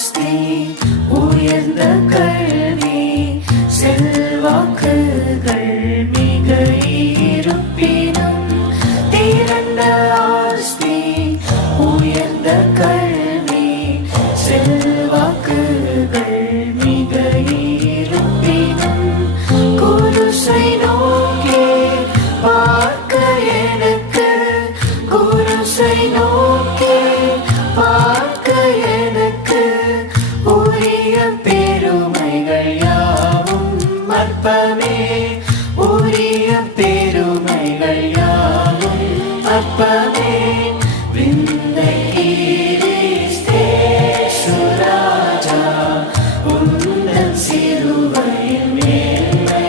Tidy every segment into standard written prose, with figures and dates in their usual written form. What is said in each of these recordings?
ஆஸ்தி உயர்ந்த கல்வி செல்வாக்குகள் மிக இருப்பினும் திரண்ட ஆஸ்தி உயர்ந்த கல்வி செல்வாக்குகள் மிக இருப்பினும் குருசை நோக்கி பார்க்க எனக்கு குருசை நோக்கி பார்க்க எனக்கு உரிய பெருமைகள் யாவும் அற்பமே உரிய பெருமைகள் யாவும் அற்பமே விந்தை கிறிஸ்தே சுராஜா உந்தன் சிலுவையின் மேன்மை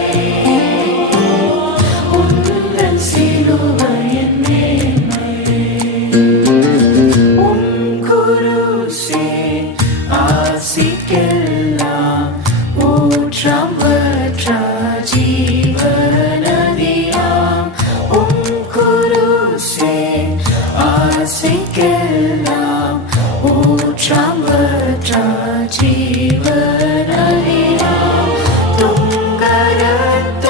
உந்தன் சிலுவையின் மேன்மை குருசே ஆசிக்கெல்லாம் ஊற்றாம் வற்ற ஜீவநதியாம் குருசே ஆசிக்கெல்லாம் ஊற்றாம் வற்ற ஜீவநதியாம் துங்கரத்த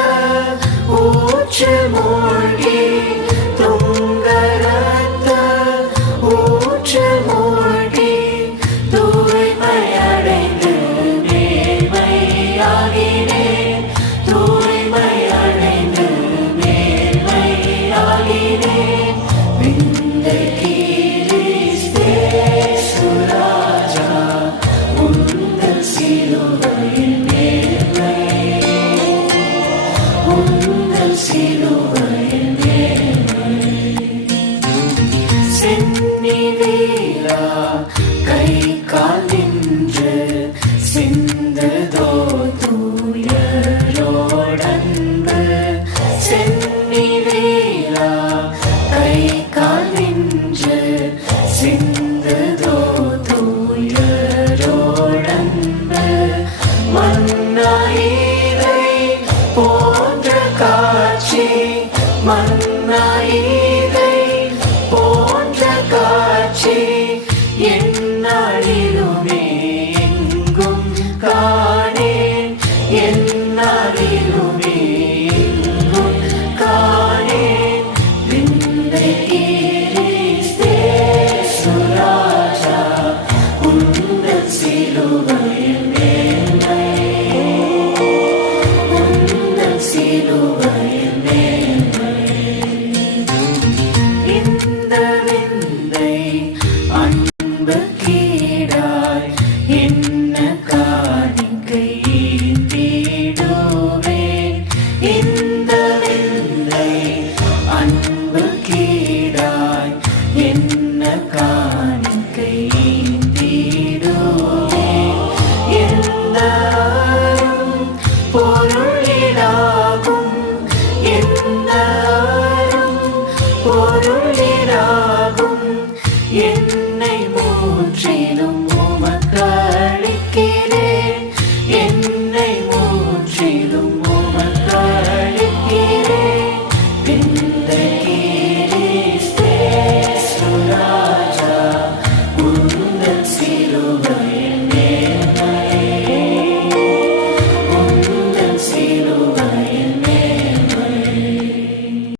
ஊற்று மூழ்கி துங்கரத்த ஊற்று மூழ்கி தூய்மையடைந்து மேன்மையாகினேன் தூய்மையடைந்து மேன்மையாகினேன் விந்தை கிறிஸ்தே சுராஜா உந்தன் சிலுவையின் மேன்மை உந்தன் சிலுவையின் மேன்மை சென்னிவேலா கை கால் நின்று சிந்ததோ தூயரோடன்பு சென்னிவேலா கை கால் நின்று சிந்ததோ தூயரோடன்பு மன்னாயிரை போன்ற காட்சி மன்னாயிரை போன்ற காட்சி எந்நாளிலுமே எங்கும் காணேன் எந்நாளிலுமே எங்கும் காணேன் விந்தை கிறிஸ்தே சுராஜா உந்தன் சிலுவையின் மேன்மை உந்தன் சிலுவையின் மேன்மை இந்த விந்தை அன்பு கீடாய்